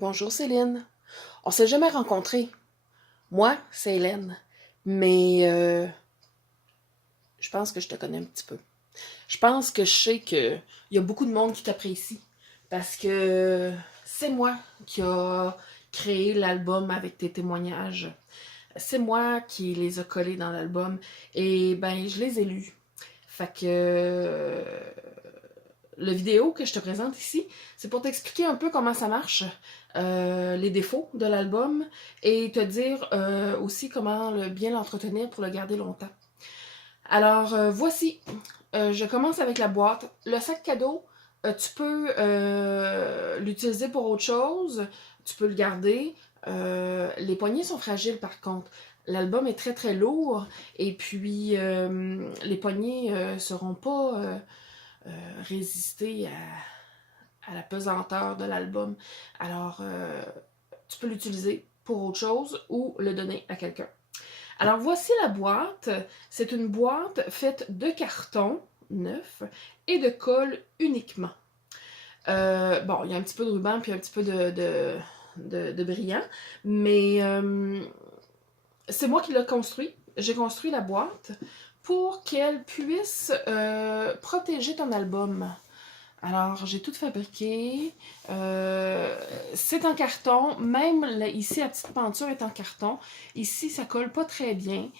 Bonjour Céline. On s'est jamais rencontrés. Moi, c'est Hélène. Mais je pense que je te connais un petit peu. Je pense que je sais qu'il y a beaucoup de monde qui t'apprécie. Parce que c'est moi qui a créé l'album avec tes témoignages. C'est moi qui les a collés dans l'album. Et ben, je les ai lus. Fait que le vidéo que je te présente ici, c'est pour t'expliquer un peu comment ça marche, les défauts de l'album et te dire aussi comment bien l'entretenir pour le garder longtemps. Alors, voici, je commence avec la boîte. Le sac cadeau, tu peux l'utiliser pour autre chose, tu peux le garder. Les poignées sont fragiles par contre. L'album est très très lourd et puis les poignées seront pas résister à la pesanteur de l'album. Alors, tu peux l'utiliser pour autre chose ou le donner à quelqu'un. Alors, voici la boîte. C'est une boîte faite de carton neuf et de colle uniquement. Bon, il y a un petit peu de ruban puis un petit peu de brillant, mais c'est moi qui l'ai construit. J'ai construit la boîte pour qu'elle puisse protéger ton album. Alors, j'ai tout fabriqué. C'est en carton. Même là, ici, la petite peinture est en carton. Ici, ça colle pas très bien.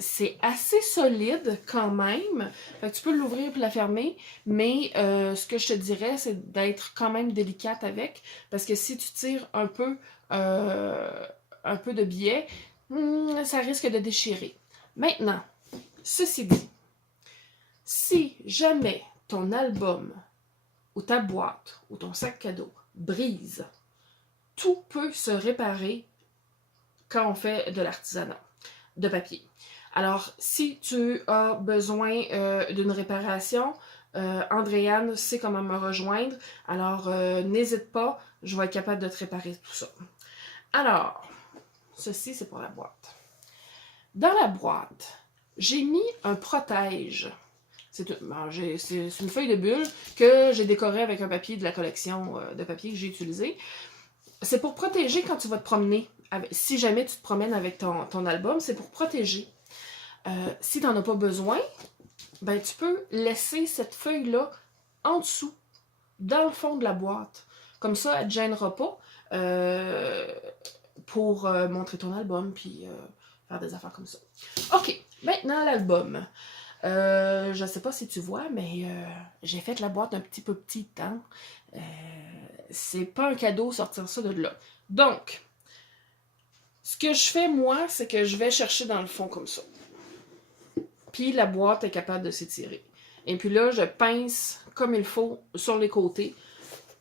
C'est assez solide quand même. Fait que tu peux l'ouvrir et la fermer. Mais ce que je te dirais, c'est d'être quand même délicate avec. Parce que si tu tires un peu de biais, ça risque de déchirer. Maintenant, ceci dit, si jamais ton album ou ta boîte ou ton sac cadeau brise, tout peut se réparer quand on fait de l'artisanat de papier. Alors, si tu as besoin d'une réparation, Andréane sait comment me rejoindre. Alors, n'hésite pas, je vais être capable de te réparer tout ça. Alors, ceci, c'est pour la boîte. Dans la boîte, j'ai mis un protège. C'est une feuille de bulle que j'ai décorée avec un papier de la collection de papier que j'ai utilisé. C'est pour protéger quand tu vas te promener. Si jamais tu te promènes avec ton album, c'est pour protéger. Si tu n'en as pas besoin, ben, tu peux laisser cette feuille-là en dessous, dans le fond de la boîte. Comme ça, elle ne te gênera pas pour montrer ton album puis faire des affaires comme ça. OK, maintenant l'album. Je sais pas si tu vois, mais j'ai fait la boîte un petit peu petite, hein? C'est pas un cadeau sortir ça de là. Donc, ce que je fais, moi, c'est que je vais chercher dans le fond comme ça. Puis la boîte est capable de s'étirer. Et puis là, je pince comme il faut sur les côtés.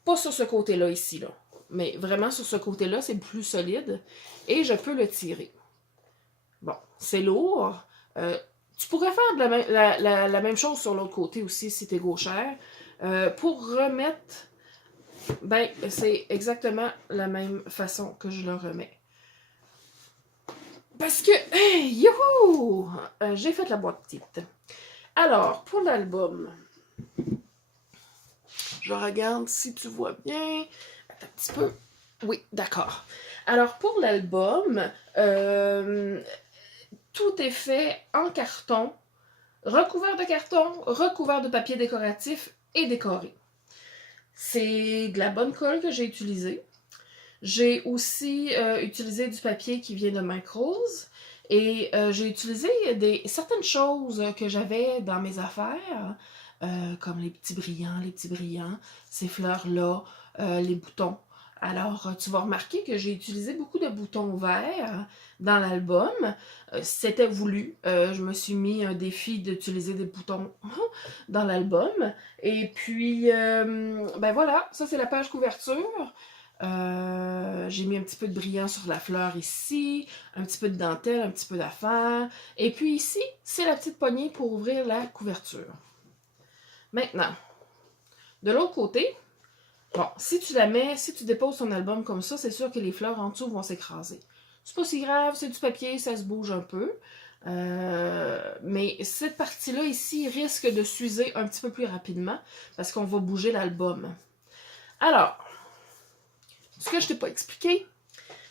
Pas sur ce côté-là, ici, là. Mais vraiment sur ce côté-là, c'est plus solide. Et je peux le tirer. Bon, c'est lourd. Tu pourrais faire de la même chose sur l'autre côté aussi si tu es gauchère. Pour remettre, ben, c'est exactement la même façon que je le remets. Parce que, hey, youhou! J'ai fait la boîte petite. Alors, pour l'album, je regarde si tu vois bien. Attends un petit peu. Oui, d'accord. Alors, pour l'album, tout est fait en carton, recouvert de carton, recouvert de papier décoratif et décoré. C'est de la bonne colle que j'ai utilisée. J'ai aussi utilisé du papier qui vient de Microse et j'ai utilisé certaines choses que j'avais dans mes affaires, comme les petits brillants, ces fleurs-là, les boutons. Alors, tu vas remarquer que j'ai utilisé beaucoup de boutons verts dans l'album. C'était voulu. Je me suis mis un défi d'utiliser des boutons dans l'album. Et puis, ben voilà, ça c'est la page couverture. J'ai mis un petit peu de brillant sur la fleur ici, un petit peu de dentelle, un petit peu d'affaires. Et puis ici, c'est la petite poignée pour ouvrir la couverture. Maintenant, de l'autre côté, bon, si tu déposes ton album comme ça, c'est sûr que les fleurs en dessous vont s'écraser. C'est pas si grave, c'est du papier, ça se bouge un peu. Mais cette partie-là ici risque de s'user un petit peu plus rapidement parce qu'on va bouger l'album. Alors, ce que je t'ai pas expliqué,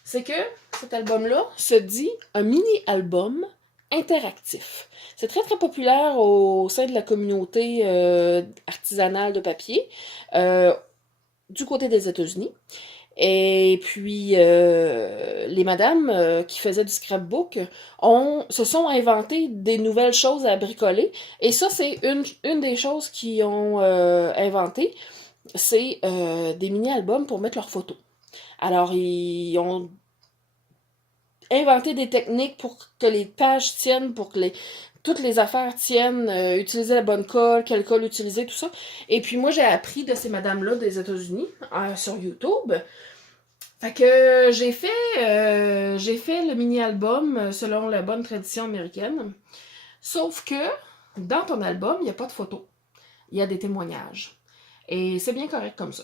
c'est que cet album-là se dit un mini-album interactif. C'est très, très populaire au sein de la communauté artisanale de papier du côté des États-Unis. Et puis, les madames qui faisaient du scrapbook se sont inventées des nouvelles choses à bricoler. Et ça, c'est une des choses qu'ils ont inventées. C'est des mini-albums pour mettre leurs photos. Alors, ils ont inventé des techniques pour que les pages tiennent, pour que toutes les affaires tiennent, utiliser la bonne colle, quelle colle utiliser, tout ça. Et puis moi, j'ai appris de ces madames-là des États-Unis sur YouTube. Fait que j'ai fait le mini-album selon la bonne tradition américaine. Sauf que dans ton album, il n'y a pas de photos. Il y a des témoignages. Et c'est bien correct comme ça.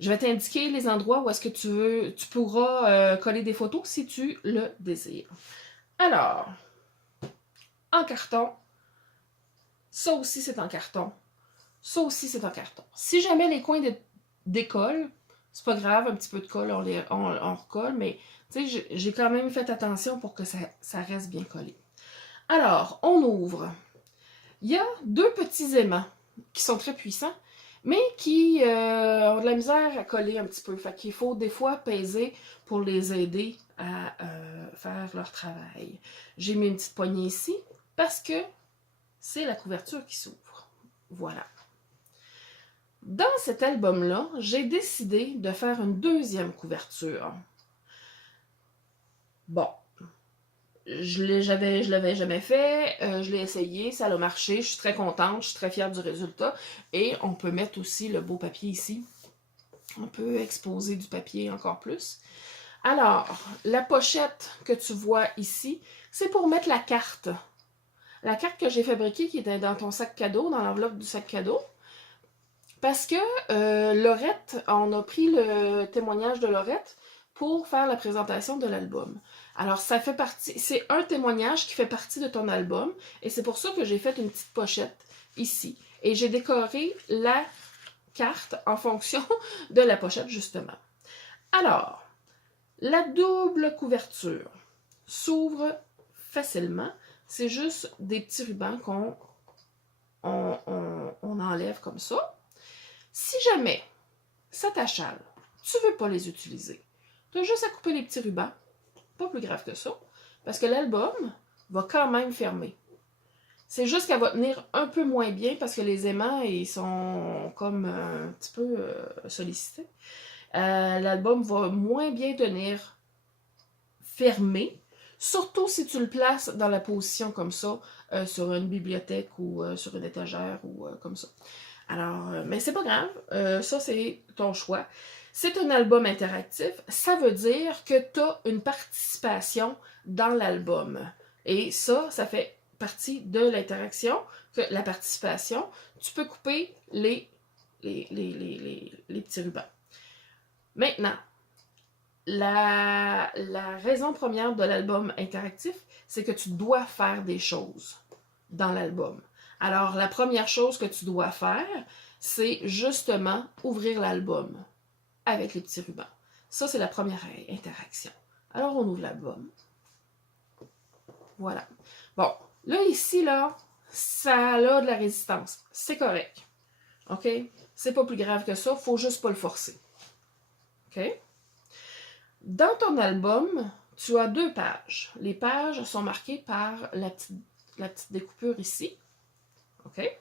Je vais t'indiquer les endroits où est-ce que tu pourras coller des photos si tu le désires. Alors, en carton, ça aussi c'est en carton, ça aussi c'est en carton. Si jamais les coins décollent, c'est pas grave, un petit peu de colle, on recolle, mais j'ai quand même fait attention pour que ça reste bien collé. Alors, on ouvre. Il y a deux petits aimants qui sont très puissants, mais qui ont de la misère à coller un petit peu. Fait qu'il faut des fois peser pour les aider à faire leur travail. J'ai mis une petite poignée ici parce que c'est la couverture qui s'ouvre. Voilà. Dans cet album-là, j'ai décidé de faire une deuxième couverture. Bon, je l'avais jamais fait, je l'ai essayé, ça a marché, je suis très contente, je suis très fière du résultat. Et on peut mettre aussi le beau papier ici. On peut exposer du papier encore plus. Alors, la pochette que tu vois ici, c'est pour mettre la carte. La carte que j'ai fabriquée qui était dans ton sac cadeau, dans l'enveloppe du sac cadeau. Parce que Laurette, on a pris le témoignage de Laurette pour faire la présentation de l'album. Alors, ça fait partie, c'est un témoignage qui fait partie de ton album, et c'est pour ça que j'ai fait une petite pochette ici. Et j'ai décoré la carte en fonction de la pochette, justement. Alors, la double couverture s'ouvre facilement. C'est juste des petits rubans qu'on enlève comme ça. Si jamais ça t'achale, tu ne veux pas les utiliser, tu as juste à couper les petits rubans, pas plus grave que ça, parce que l'album va quand même fermer. C'est juste qu'elle va tenir un peu moins bien parce que les aimants, ils sont comme un petit peu sollicités. L'album va moins bien tenir fermé, surtout si tu le places dans la position comme ça, sur une bibliothèque ou sur une étagère ou comme ça. Alors, mais c'est pas grave, ça c'est ton choix. C'est un album interactif, ça veut dire que tu as une participation dans l'album. Et ça fait partie de l'interaction, la participation. Tu peux couper les petits rubans. Maintenant, la raison première de l'album interactif, c'est que tu dois faire des choses dans l'album. Alors, la première chose que tu dois faire, c'est justement ouvrir l'album avec les petits rubans. Ça, c'est la première interaction. Alors, on ouvre l'album. Voilà. Bon, là, ici, là, ça a de la résistance. C'est correct. OK? C'est pas plus grave que ça. Faut juste pas le forcer. OK? Dans ton album, tu as 2 pages. Les pages sont marquées par la petite découpure ici. OK?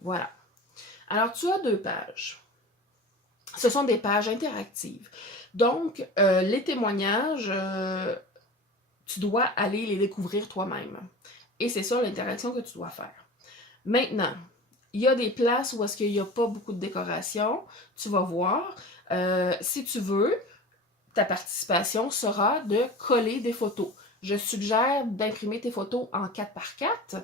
Voilà. Alors, tu as 2 pages. Ce sont des pages interactives. Donc, les témoignages, tu dois aller les découvrir toi-même. Et c'est ça l'interaction que tu dois faire. Maintenant, il y a des places où est-ce qu'il n'y a pas beaucoup de décoration. Tu vas voir. Si tu veux, ta participation sera de coller des photos. Je suggère d'imprimer tes photos en 4x4.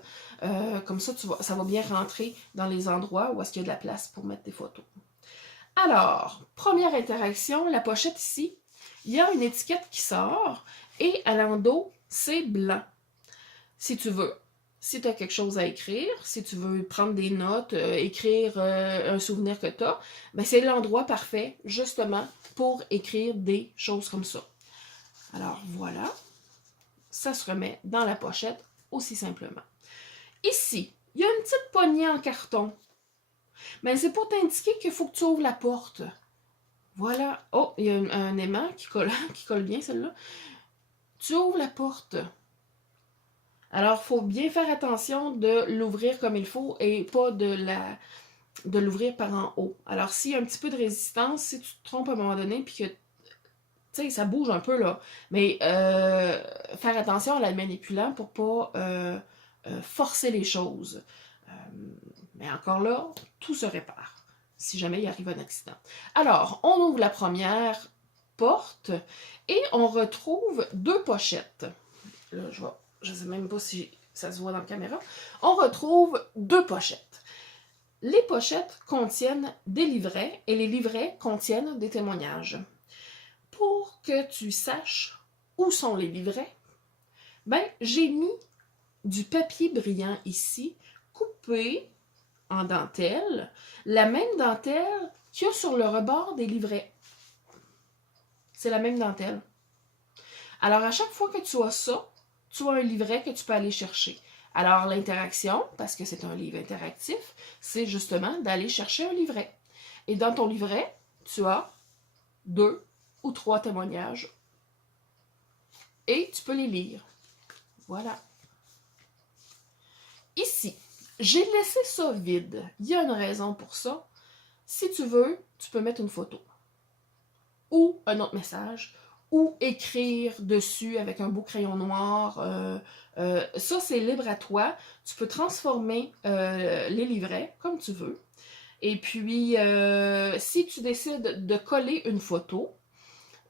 Comme ça, ça va bien rentrer dans les endroits où est-ce qu'il y a de la place pour mettre tes photos. Alors, première interaction, la pochette ici, il y a une étiquette qui sort et à l'endos, c'est blanc. Si tu veux si tu as quelque chose à écrire, si tu veux prendre des notes, écrire un souvenir que tu as, ben c'est l'endroit parfait, justement, pour écrire des choses comme ça. Alors voilà, ça se remet dans la pochette aussi simplement. Ici, il y a une petite poignée en carton. Mais c'est pour t'indiquer qu'il faut que tu ouvres la porte. Voilà. Oh, il y a un aimant qui colle bien, celle-là. Tu ouvres la porte. Alors, il faut bien faire attention de l'ouvrir comme il faut et pas de l'ouvrir par en haut. Alors, s'il y a un petit peu de résistance, si tu te trompes à un moment donné, puis que, tu sais, ça bouge un peu, là, mais faire attention à la manipulant pour pas forcer les choses. Mais encore là, tout se répare si jamais il arrive un accident. Alors, on ouvre la première porte et on retrouve deux pochettes. Là, je ne sais même pas si ça se voit dans la caméra. On retrouve deux pochettes. Les pochettes contiennent des livrets et les livrets contiennent des témoignages. Pour que tu saches où sont les livrets, ben, j'ai mis du papier brillant ici, coupé en dentelle, la même dentelle qu'il y a sur le rebord des livrets. C'est la même dentelle. Alors, à chaque fois que tu as ça, tu as un livret que tu peux aller chercher. Alors, l'interaction, parce que c'est un livre interactif, c'est justement d'aller chercher un livret. Et dans ton livret, tu as 2 ou 3 témoignages. Et tu peux les lire. Voilà. Ici, j'ai laissé ça vide. Il y a une raison pour ça. Si tu veux, tu peux mettre une photo. Ou un autre message. Ou écrire dessus avec un beau crayon noir. Ça, c'est libre à toi. Tu peux transformer les livrets comme tu veux. Et puis, si tu décides de coller une photo,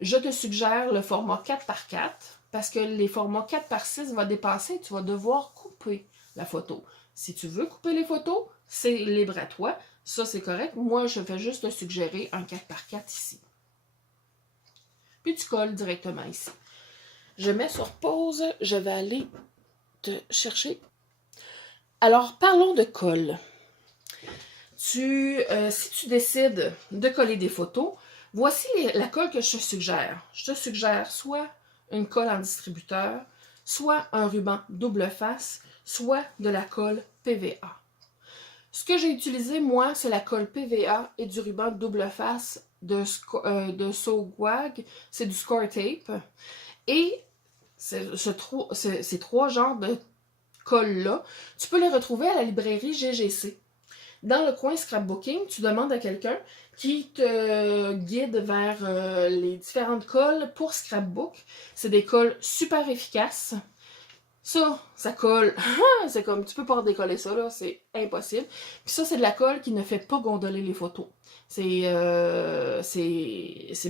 je te suggère le format 4x4 parce que les formats 4x6 vont dépasser. Tu vas devoir couper la photo. Si tu veux couper les photos, c'est libre à toi. Ça, c'est correct. Moi, je fais juste te suggérer un 4x4 ici. Puis tu colles directement ici. Je mets sur pause. Je vais aller te chercher. Alors, parlons de colle. Si tu décides de coller des photos, voici la colle que je te suggère. Je te suggère soit une colle en distributeur, soit un ruban double face, soit de la colle PVA. Ce que j'ai utilisé, moi, c'est la colle PVA et du ruban double face de Sogwag. C'est du Score Tape. Et ces 3 genres de colles-là, tu peux les retrouver à la librairie GGC. Dans le coin scrapbooking, tu demandes à quelqu'un qui te guide vers les différentes colles pour scrapbook. C'est des colles super efficaces. Ça colle. C'est comme, tu peux pas redécoller ça, là, c'est impossible. Puis ça, c'est de la colle qui ne fait pas gondoler les photos. C'est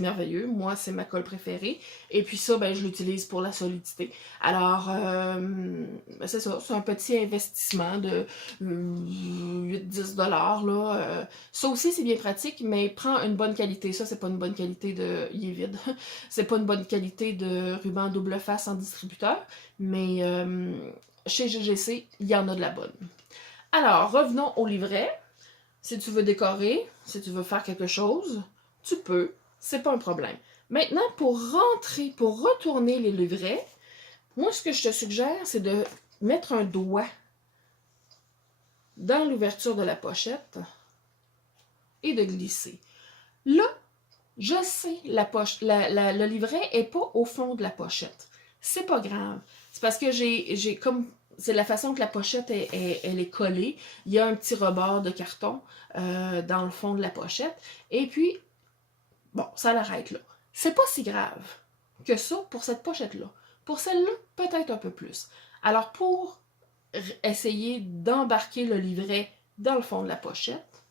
merveilleux. Moi, c'est ma colle préférée. Et puis ça, ben, je l'utilise pour la solidité. Alors, ben, c'est ça. C'est un petit investissement de 8-10 $. Là. Ça aussi, c'est bien pratique, mais prends une bonne qualité. Ça, c'est pas une bonne qualité de... Il est vide. C'est pas une bonne qualité de ruban double face en distributeur. Mais chez GGC, il y en a de la bonne. Alors, revenons au livret. Si tu veux décorer, si tu veux faire quelque chose, tu peux. C'est pas un problème. Maintenant, pour retourner les livrets, moi, ce que je te suggère, c'est de mettre un doigt dans l'ouverture de la pochette et de glisser. Là, je sais, le livret n'est pas au fond de la pochette. C'est pas grave. C'est parce que j'ai comme... C'est la façon que la pochette elle est collée. Il y a un petit rebord de carton dans le fond de la pochette. Et puis, bon, ça l'arrête là. C'est pas si grave que ça pour cette pochette-là. Pour celle-là, peut-être un peu plus. Alors, pour essayer d'embarquer le livret dans le fond de la pochette,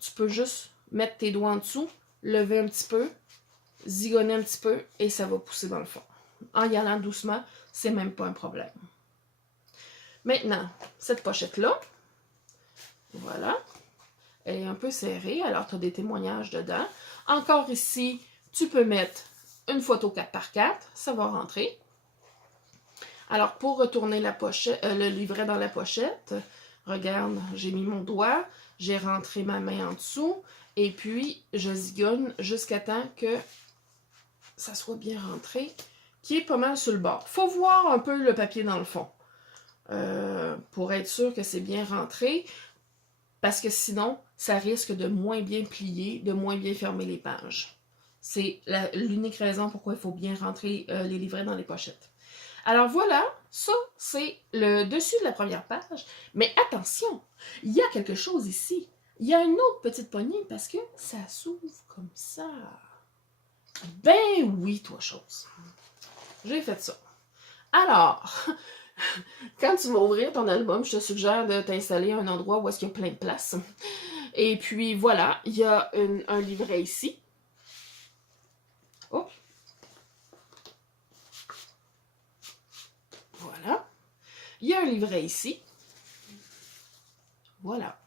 tu peux juste mettre tes doigts en dessous, lever un petit peu, zigonner un petit peu, et ça va pousser dans le fond. En y allant doucement, c'est même pas un problème. Maintenant, cette pochette-là, voilà, elle est un peu serrée, alors tu as des témoignages dedans. Encore ici, tu peux mettre une photo 4x4, ça va rentrer. Alors, pour retourner la pochette, le livret dans la pochette, regarde, j'ai mis mon doigt, j'ai rentré ma main en dessous, et puis je zigonne jusqu'à temps que ça soit bien rentré, qui est pas mal sur le bord. Faut voir un peu le papier dans le fond, pour être sûr que c'est bien rentré, parce que sinon, ça risque de moins bien plier, de moins bien fermer les pages. C'est l'unique raison pourquoi il faut bien rentrer les livrets dans les pochettes. Alors voilà, ça c'est le dessus de la première page. Mais attention, il y a quelque chose ici. Il y a une autre petite poignée parce que ça s'ouvre comme ça. Ben oui, toi chose. J'ai fait ça. Alors, quand tu vas ouvrir ton album, je te suggère de t'installer à un endroit où est-ce qu'il y a plein de place. Et puis voilà, il y a un livret ici. Oh. Voilà. Il y a un livret ici. Voilà.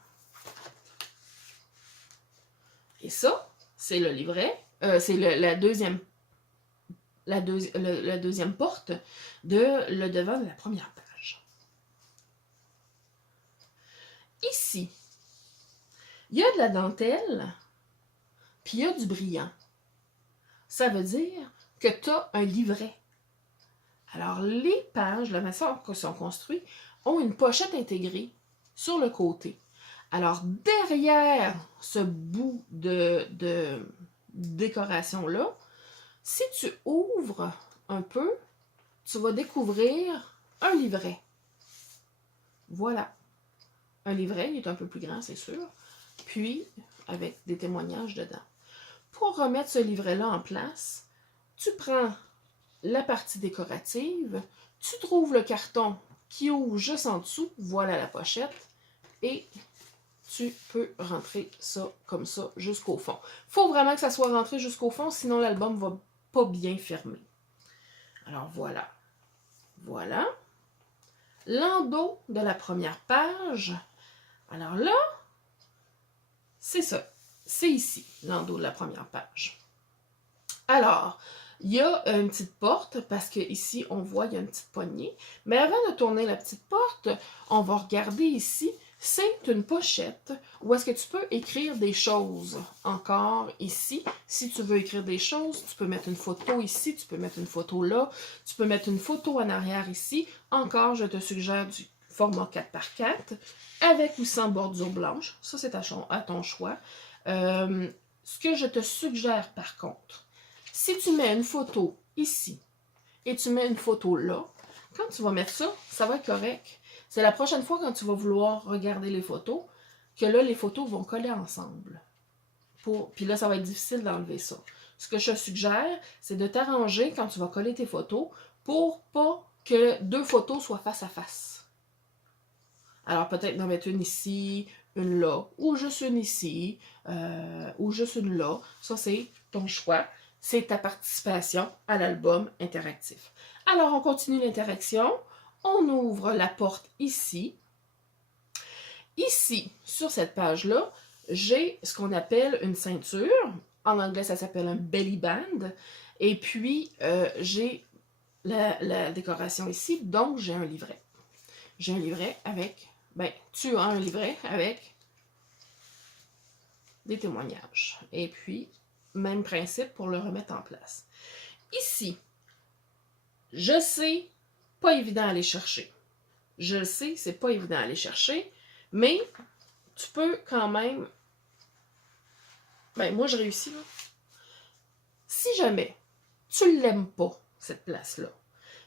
Et ça, c'est le livret. C'est la deuxième porte de le devant de la première page. Ici, il y a de la dentelle, puis il y a du brillant. Ça veut dire que tu as un livret. Alors, les pages, la façon que sont construites, ont une pochette intégrée sur le côté. Alors, derrière ce bout de décoration-là, si tu ouvres un peu, tu vas découvrir un livret. Voilà. Un livret, il est un peu plus grand, c'est sûr. Puis, avec des témoignages dedans. Pour remettre ce livret-là en place, tu prends la partie décorative, tu trouves le carton qui ouvre juste en dessous, voilà la pochette, et tu peux rentrer ça comme ça jusqu'au fond. Il faut vraiment que ça soit rentré jusqu'au fond, sinon l'album va pas bien fermer. Alors voilà. Voilà. L'endos de la première page. Alors là, c'est ça. C'est ici, l'endos de la première page. Alors, il y a une petite porte, parce qu'ici, on voit qu'il y a une petite poignée. Mais avant de tourner la petite porte, on va regarder ici. C'est une pochette où est-ce que tu peux écrire des choses encore ici. Si tu veux écrire des choses, tu peux mettre une photo ici, tu peux mettre une photo là, tu peux mettre une photo en arrière ici. Encore, je te suggère du format 4x4 avec ou sans bordure blanche. Ça, c'est à ton choix. Ce que je te suggère par contre, si tu mets une photo ici et tu mets une photo là, quand tu vas mettre ça, ça va être correct. C'est la prochaine fois quand tu vas vouloir regarder les photos, que là, les photos vont coller ensemble. Puis là, ça va être difficile d'enlever ça. Ce que je te suggère, c'est de t'arranger quand tu vas coller tes photos pour pas que deux photos soient face à face. Alors peut-être d'en mettre une ici, une là, ou juste une ici, ou juste une là. Ça, c'est ton choix. C'est ta participation à l'album interactif. Alors, on continue l'interaction. On ouvre la porte ici. Ici, sur cette page-là, j'ai ce qu'on appelle une ceinture. En anglais, ça s'appelle un belly band. Et puis, j'ai la décoration ici. Donc, j'ai un livret. J'ai un livret avec... tu as un livret avec des témoignages. Et puis, même principe pour le remettre en place. Ici, je sais, pas évident à aller chercher. Je le sais, c'est pas évident à aller chercher, mais tu peux quand même... moi, je réussis, là. Si jamais tu l'aimes pas, cette place-là,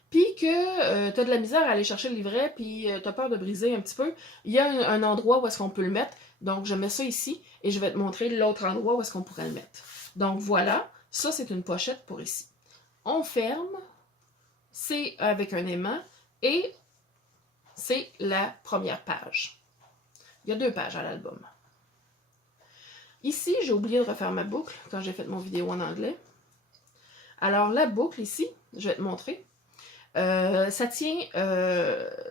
puis que tu as de la misère à aller chercher le livret, puis tu as peur de briser un petit peu, il y a un endroit où est-ce qu'on peut le mettre. Donc, je mets ça ici, et je vais te montrer l'autre endroit où est-ce qu'on pourrait le mettre. Donc, voilà, ça, c'est une pochette pour ici. On ferme, c'est avec un aimant, et c'est la première page. Il y a 2 pages à l'album. Ici, j'ai oublié de refaire ma boucle quand j'ai fait mon vidéo en anglais. Alors, la boucle ici, je vais te montrer. Ça tient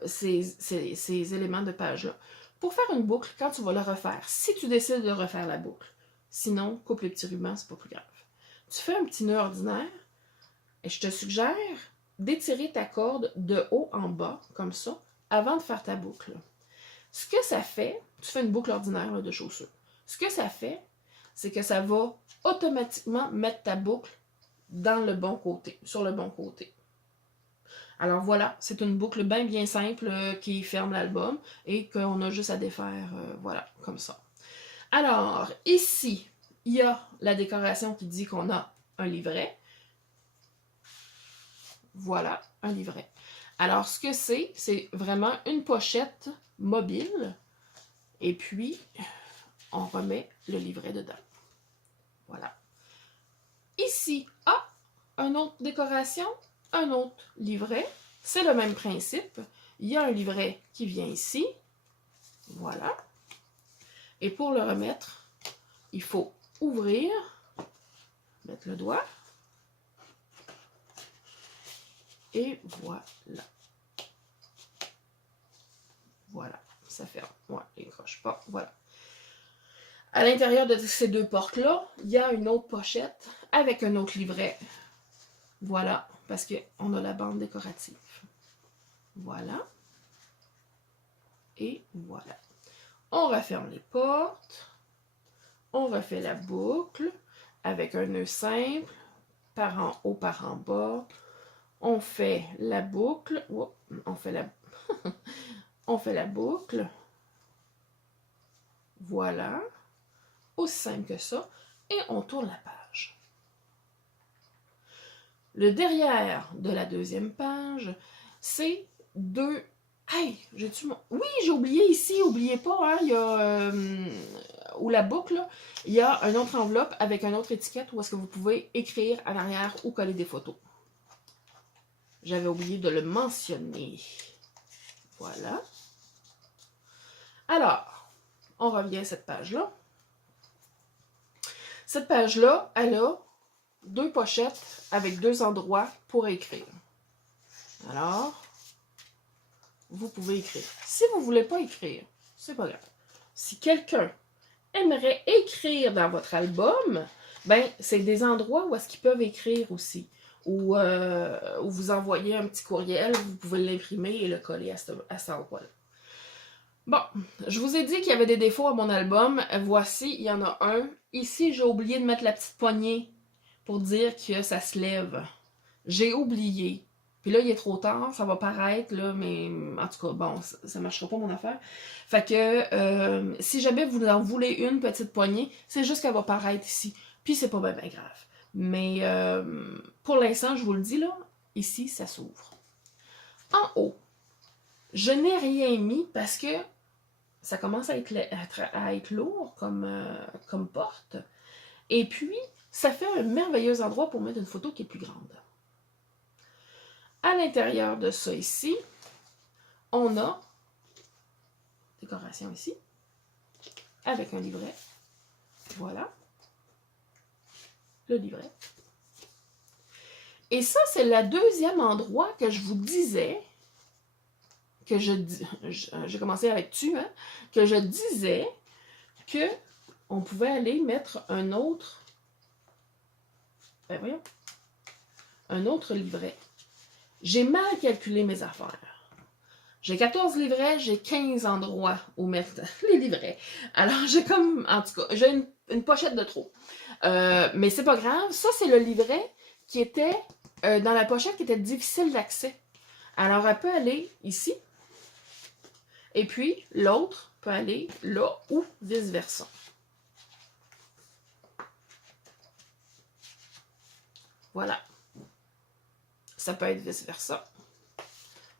ces éléments de page-là. Pour faire une boucle, quand tu vas la refaire, si tu décides de refaire la boucle, sinon, coupe les petits rubans, c'est pas plus grave. Tu fais un petit nœud ordinaire, et je te suggère d'étirer ta corde de haut en bas, comme ça, avant de faire ta boucle. Ce que ça fait, tu fais une boucle ordinaire là, de chaussures. Ce que ça fait, c'est que ça va automatiquement mettre ta boucle dans le bon côté, sur le bon côté. Alors voilà, c'est une boucle bien simple qui ferme l'album et qu'on a juste à défaire, voilà, comme ça. Alors, ici, il y a la décoration qui dit qu'on a un livret. Voilà, un livret. Alors, ce que c'est vraiment une pochette mobile. Et puis, on remet le livret dedans. Voilà. Ici, une autre décoration, un autre livret. C'est le même principe. Il y a un livret qui vient ici. Voilà. Et pour le remettre, il faut ouvrir, mettre le doigt. Et voilà. Voilà, ça ferme. Ouais, il ne croche pas. Voilà. À l'intérieur de ces deux portes-là, il y a une autre pochette avec un autre livret. Voilà, parce qu'on a la bande décorative. Voilà. Et voilà. On referme les portes. On refait la boucle avec un nœud simple, par en haut, par en bas. On fait la boucle. Oh, on fait la... on fait la boucle. Voilà. Aussi simple que ça. Et on tourne la page. Le derrière de la deuxième page, c'est deux... Hey, j'ai-tu mon... Oui, j'ai oublié ici, oubliez pas, hein, il y a... ou la boucle, là, il y a une autre enveloppe avec une autre étiquette où est-ce que vous pouvez écrire en arrière ou coller des photos. J'avais oublié de le mentionner. Voilà. Alors, on revient à cette page-là. Cette page-là, elle a deux pochettes avec deux endroits pour écrire. Alors, vous pouvez écrire. Si vous ne voulez pas écrire, c'est pas grave. Si quelqu'un aimerait écrire dans votre album, ben c'est des endroits où est-ce qu'ils peuvent écrire aussi. Ou vous envoyez un petit courriel, vous pouvez l'imprimer et le coller à cet endroit-là. Bon, je vous ai dit qu'il y avait des défauts à mon album. Voici, il y en a un. Ici, j'ai oublié de mettre la petite poignée pour dire que ça se lève. J'ai oublié. Puis là, il est trop tard, ça va paraître, là, mais en tout cas, bon, ça ne marchera pas mon affaire. Fait que si jamais vous en voulez une petite poignée, c'est juste qu'elle va paraître ici. Puis c'est pas bien grave. Mais pour l'instant, je vous le dis, là, ici, ça s'ouvre. En haut, je n'ai rien mis parce que ça commence à être lourd comme porte. Et puis, ça fait un merveilleux endroit pour mettre une photo qui est plus grande. À l'intérieur de ça ici, on a décoration ici, avec un livret. Voilà. Le livret. Et ça, c'est le deuxième endroit que je vous disais, que j'ai commencé avec tu, hein, que je disais que on pouvait aller mettre un autre, voyons, un autre livret. J'ai mal calculé mes affaires. J'ai 14 livrets, j'ai 15 endroits où mettre les livrets. Alors, j'ai comme, en tout cas, j'ai une pochette de trop. Mais c'est pas grave. Ça, c'est le livret qui était dans la pochette qui était difficile d'accès. Alors, elle peut aller ici. Et puis, l'autre peut aller là ou vice-versa. Voilà. Ça peut être vice-versa.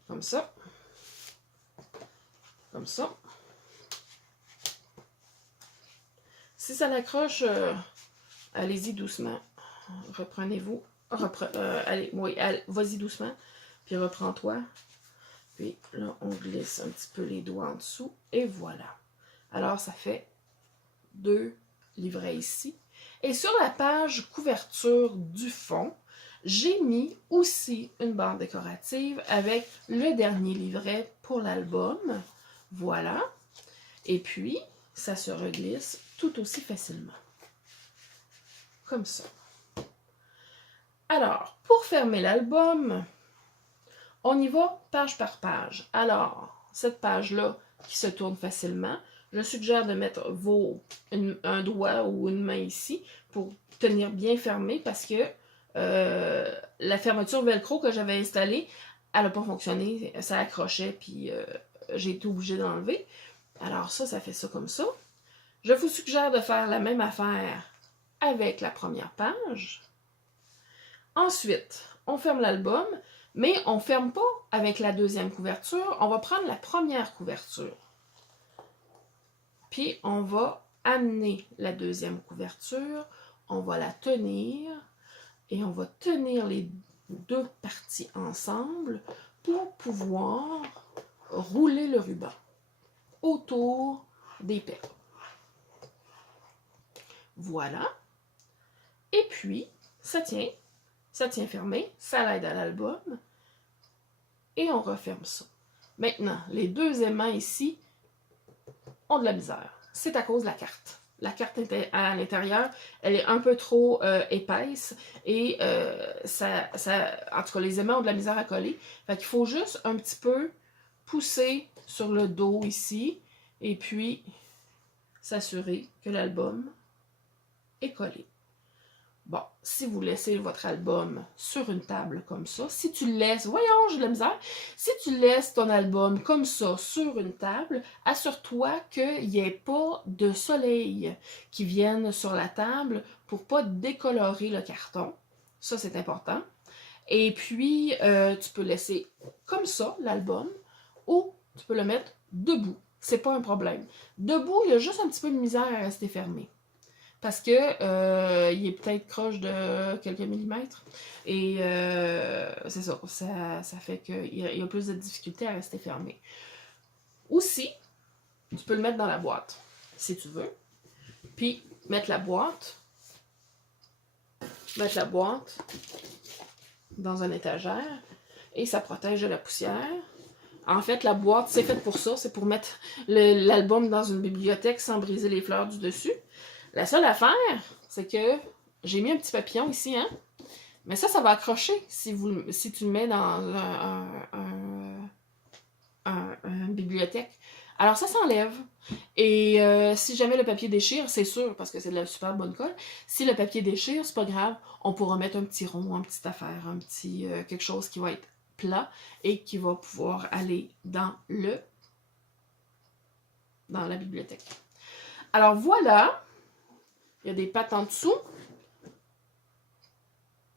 Comme ça. Comme ça. Si ça l'accroche, allez-y doucement. Reprenez-vous. Allez, oui, vas-y doucement. Puis reprends-toi. Puis là, on glisse un petit peu les doigts en dessous. Et voilà. Alors, ça fait 2 livrets ici. Et sur la page couverture du fond, j'ai mis aussi une bande décorative avec le dernier livret pour l'album. Voilà. Et puis, ça se reglisse tout aussi facilement. Comme ça. Alors, pour fermer l'album, On y va page par page. Alors, cette page-là qui se tourne facilement, je suggère de mettre un doigt ou une main ici pour tenir bien fermé parce que la fermeture velcro que j'avais installée, elle n'a pas fonctionné, ça accrochait puis j'ai été obligée d'enlever. Alors ça fait ça comme ça. Je vous suggère de faire la même affaire avec la première page. Ensuite, on ferme l'album, mais on ne ferme pas avec la deuxième couverture. On va prendre la première couverture. Puis, on va amener la deuxième couverture. On va la tenir. Et on va tenir les deux parties ensemble pour pouvoir rouler le ruban autour des perles. Voilà. Et puis, ça tient fermé, ça l'aide à l'album. Et on referme ça. Maintenant, les deux aimants ici ont de la misère. C'est à cause de la carte. La carte à l'intérieur, elle est un peu trop épaisse et en tout cas, les aimants ont de la misère à coller. Fait qu'il faut juste un petit peu pousser sur le dos ici et puis s'assurer que l'album est collé. Bon, si vous laissez votre album sur une table comme ça, si tu le laisses, voyons, j'ai de la misère, si tu laisses ton album comme ça sur une table, assure-toi qu'il n'y ait pas de soleil qui vienne sur la table pour pas décolorer le carton. Ça, c'est important. Et puis, tu peux laisser comme ça l'album ou tu peux le mettre debout. C'est pas un problème. Debout, il y a juste un petit peu de misère à rester fermé. Parce que il est peut-être croche de quelques millimètres. Et c'est ça, ça fait qu'il y a plus de difficulté à rester fermé. Aussi, tu peux le mettre dans la boîte, si tu veux. Puis, mettre la boîte dans une étagère. Et ça protège de la poussière. En fait, la boîte, c'est faite pour ça. C'est pour mettre l'album dans une bibliothèque sans briser les fleurs du dessus. La seule affaire, c'est que j'ai mis un petit papillon ici, hein? Mais ça va accrocher si tu le mets dans une bibliothèque. Alors ça s'enlève. Et si jamais le papier déchire, c'est sûr, parce que c'est de la super bonne colle, si le papier déchire, c'est pas grave, on pourra mettre un petit rond, une petite affaire, un petit quelque chose qui va être plat et qui va pouvoir aller dans la bibliothèque. Alors voilà. Il y a des pattes en dessous.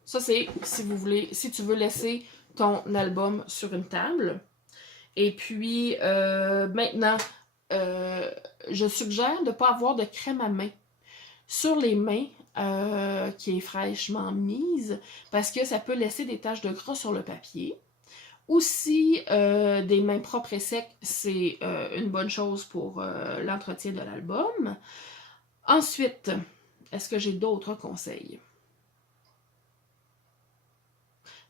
Ça, c'est si tu veux laisser ton album sur une table. Et puis, maintenant, je suggère de ne pas avoir de crème à main sur les mains qui est fraîchement mise parce que ça peut laisser des taches de gras sur le papier. Aussi, des mains propres et secs, c'est une bonne chose pour l'entretien de l'album. Ensuite, est-ce que j'ai d'autres conseils?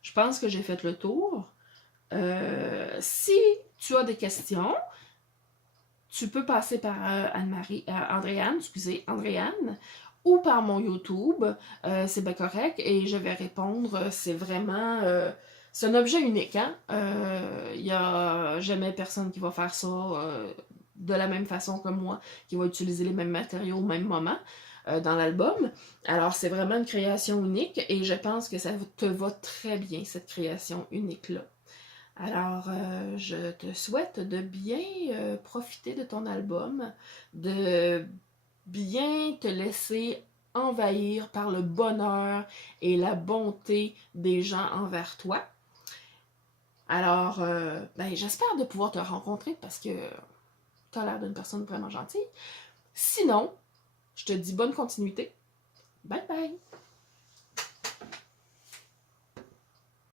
Je pense que j'ai fait le tour. Si tu as des questions, tu peux passer par Andréane, ou par mon YouTube. C'est bien correct et je vais répondre. C'est vraiment... c'est un objet unique, hein? Il n'y a jamais personne qui va faire ça de la même façon que moi, qui va utiliser les mêmes matériaux au même moment dans l'album. Alors, c'est vraiment une création unique et je pense que ça te va très bien, cette création unique-là. Alors, je te souhaite de bien profiter de ton album, de bien te laisser envahir par le bonheur et la bonté des gens envers toi. Alors, j'espère de pouvoir te rencontrer parce que tu as l'air d'une personne vraiment gentille. Sinon, je te dis bonne continuité. Bye bye!